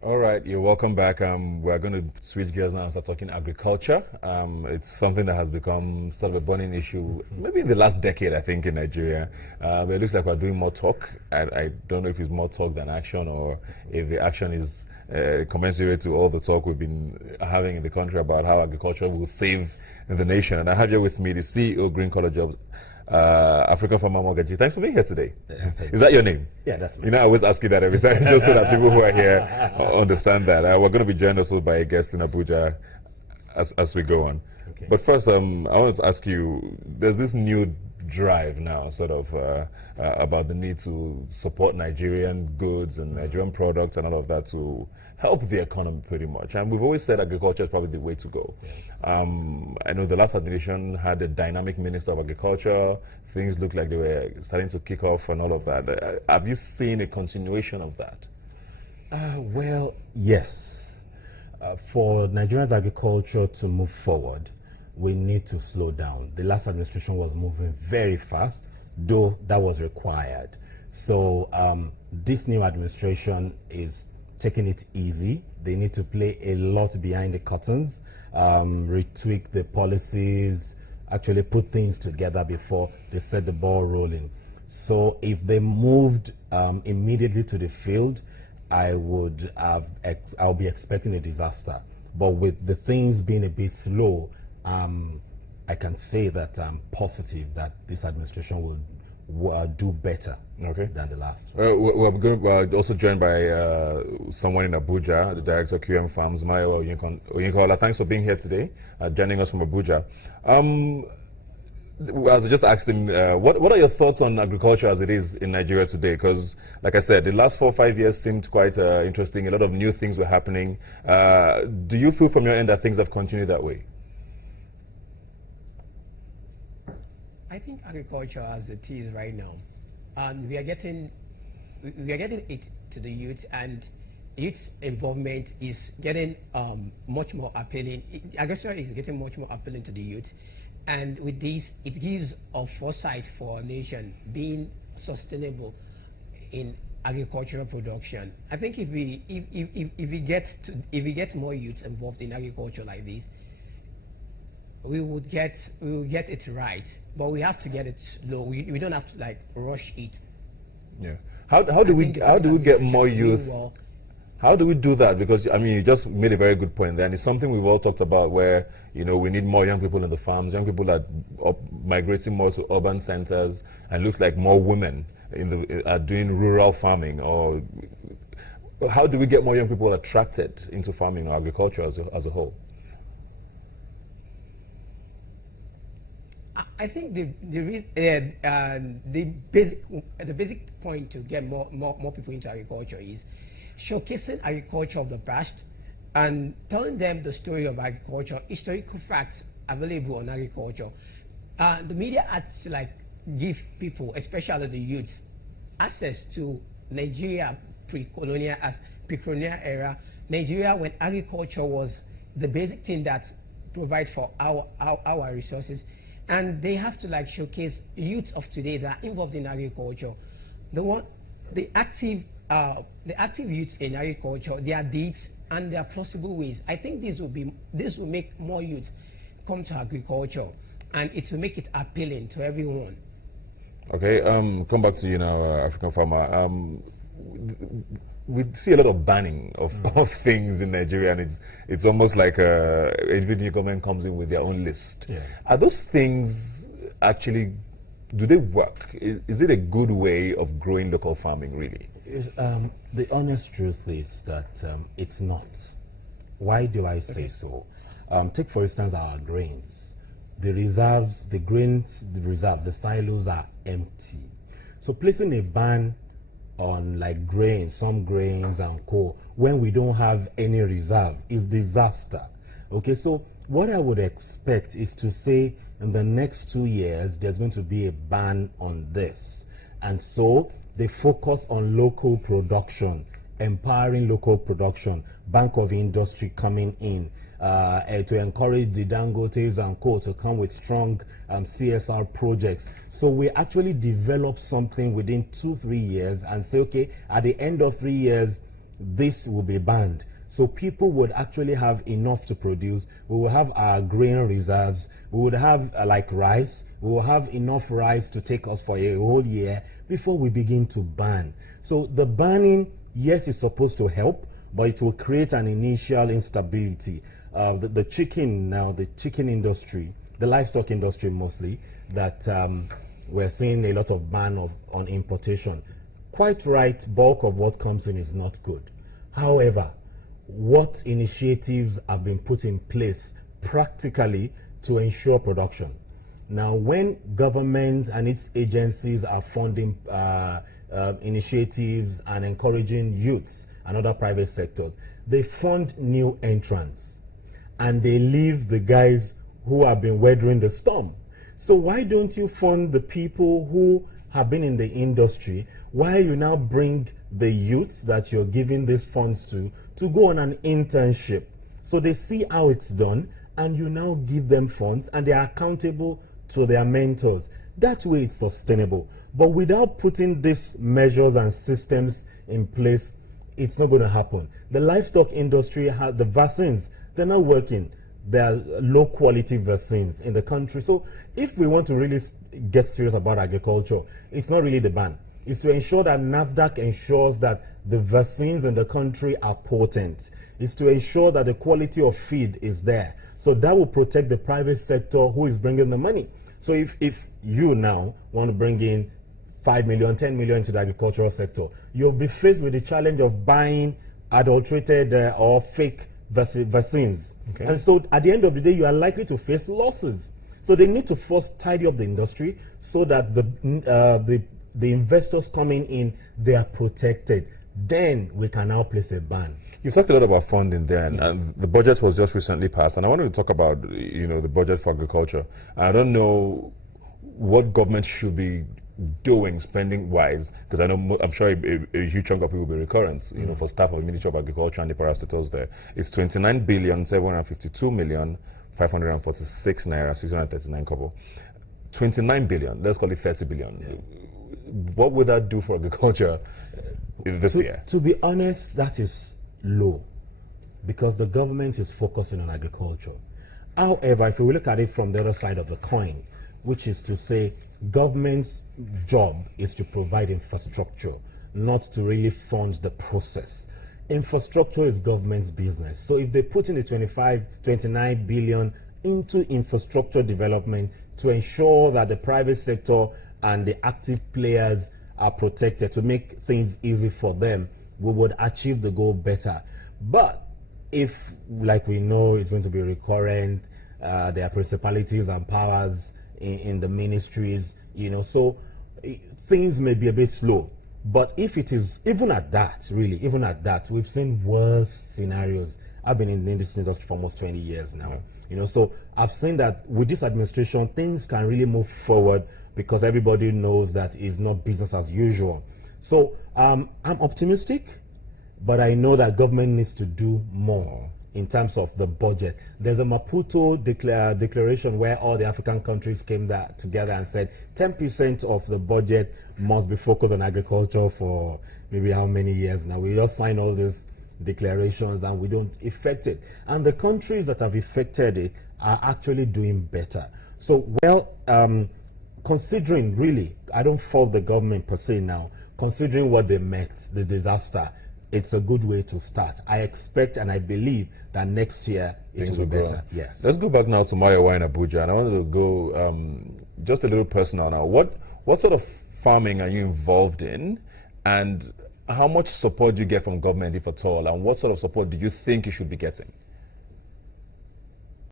All right, you're welcome back. We're going to switch gears now and start talking agriculture. It's something that has become sort of a burning issue, maybe in the last decade, I think, in Nigeria. But it looks like we're doing more talk. I don't know if it's more talk than action, or if the action is commensurate to all the talk we've been having in the country about how agriculture will save the nation. And I have here with me the CEO, Green Collar Jobs, African Farmer Mortgage. Thanks for being here today. Is that your name? Yeah, that's me. You know, I always ask you that every time, just so that people who are here understand that. We're going to be joined also by a guest in Abuja as we go on. Okay. But first, I wanted to ask you, there's this new drive now, sort of, about the need to support Nigerian goods and Nigerian products and all of that to help the economy pretty much. And we've always said agriculture is probably the way to go. Yeah. I know the last administration had a dynamic Minister of Agriculture. Things looked like they were starting to kick off and all of that. Have you seen a continuation of that? Well, yes. For Nigerian agriculture to move forward, we need to slow down. The last administration was moving very fast, though that was required. So this new administration is taking it easy. They need to play a lot behind the curtains, retweak the policies, actually put things together before they set the ball rolling. So if they moved immediately to the field, I'll be expecting a disaster. But with the things being a bit slow, I can say that I'm positive that this administration will do better than the last one. We're also joined by someone in Abuja, the director of QM Farms, Mayo Oyinkola. Thanks for being here today, joining us from Abuja. As I just asked him, what are your thoughts on agriculture as it is in Nigeria today? Because, like I said, the last 4 or 5 years seemed quite interesting. A lot of new things were happening. Do you feel from your end that things have continued that way? I think agriculture as it is right now, we are getting it to the youth, and youth's involvement is getting much more appealing. Agriculture is getting much more appealing to the youth, and with this, it gives a foresight for our nation being sustainable in agricultural production. I think if we get more youths involved in agriculture like this, we will get it right, but we have to get it slow. We don't have to like rush it. Yeah. How do we get more youth? Well. How do we do that? Because I mean, you just made a very good point there, and it's something we've all talked about. Where we need more young people in the farms. Young people are migrating more to urban centers, and it looks like more women are doing rural farming. Or how do we get more young people attracted into farming or agriculture as a whole? I think the basic point to get more people into agriculture is showcasing agriculture of the past and telling them the story of agriculture, historical facts available on agriculture. The media has to like give people, especially the youths, access to Nigeria pre-colonial era. Nigeria, when agriculture was the basic thing that provide for our resources. And they have to like showcase youths of today that are involved in agriculture. The active youths in agriculture, their deeds and their plausible ways. I think this will make more youths come to agriculture, and it will make it appealing to everyone. Okay, come back to you now, African Farmer. We see a lot of banning of things in Nigeria, and it's almost like every new government comes in with their own list. Yeah. Are those things actually, do they work? Is it a good way of growing local farming, really? The honest truth is that it's not. Why do I say so? Take, for instance, our grains. the reserves, the grains, the reserves, the silos are empty. So placing a ban on like grains, some grains and coal, when we don't have any reserve is disaster. Okay, so what I would expect is to say in the next 2 years, there's going to be a ban on this. And so they focus on local production, empowering local production, Bank of Industry coming in, to encourage the Dangotes and co to come with strong CSR projects. So we actually develop something within 2-3 years and say, okay, at the end of 3 years, this will be banned. So people would actually have enough to produce. We will have our grain reserves. We would have like rice. We will have enough rice to take us for a whole year before we begin to ban. So the banning, yes, is supposed to help, but it will create an initial instability. The chicken industry, the livestock industry mostly, that we're seeing a lot of ban on importation. Quite right, bulk of what comes in is not good. However, what initiatives have been put in place practically to ensure production? Now, when government and its agencies are funding initiatives and encouraging youths and other private sectors, they fund new entrants and they leave the guys who have been weathering the storm. So why don't you fund the people who have been in the industry, while you now bring the youths that you're giving these funds to go on an internship? So they see how it's done, and you now give them funds, and they are accountable to their mentors. That way it's sustainable. But without putting these measures and systems in place, it's not going to happen. The livestock industry has the vaccines, they're not working. There are low quality vaccines in the country. So if we want to really get serious about agriculture, it's not really the ban. It's to ensure that NAFDAC ensures that the vaccines in the country are potent. It's to ensure that the quality of feed is there. So that will protect the private sector who is bringing the money. So if you now want to bring in 5 million, 10 million into the agricultural sector, you'll be faced with the challenge of buying adulterated or fake vaccines. Okay. And so at the end of the day, you are likely to face losses. So they need to first tidy up the industry so that the investors coming in, they are protected. Then we can now place a ban. You talked a lot about funding there, and the budget was just recently passed. And I wanted to talk about, the budget for agriculture. I don't know what government should be doing spending-wise, because I'm sure a huge chunk of it will be recurrence, for staff of the Ministry of Agriculture and the parastatals there. It's 29,752,546 naira, 639 kobo. 29 billion, let's call it 30 billion. Yeah. What would that do for agriculture this year? To be honest, that is low, because the government is focusing on agriculture. However, if we look at it from the other side of the coin, which is to say government's job is to provide infrastructure, not to really fund the process. Infrastructure is government's business. So if they put in the 29 billion into infrastructure development to ensure that the private sector and the active players are protected, to make things easy for them, we would achieve the goal better. But if, like we know, it's going to be recurrent, there are principalities and powers in the ministries, so things may be a bit slow. But if it is, even at that, we've seen worse scenarios. I've been in this industry for almost 20 years now, so I've seen that with this administration, things can really move forward because everybody knows that it's not business as usual. So I'm optimistic, but I know that government needs to do more in terms of the budget. There's a Maputo declaration where all the African countries came together and said 10% of the budget must be focused on agriculture for maybe how many years now. We just sign all these declarations and we don't effect it. And the countries that have effected it are actually doing better. So, considering really, I don't fault the government per se now, considering what they met, the disaster, it's a good way to start. I expect and I believe that next year it will be better. Yes. Let's go back now to Mayowa in Abuja, and I wanted to go just a little personal now. What sort of farming are you involved in, and how much support do you get from government, if at all, and what sort of support do you think you should be getting?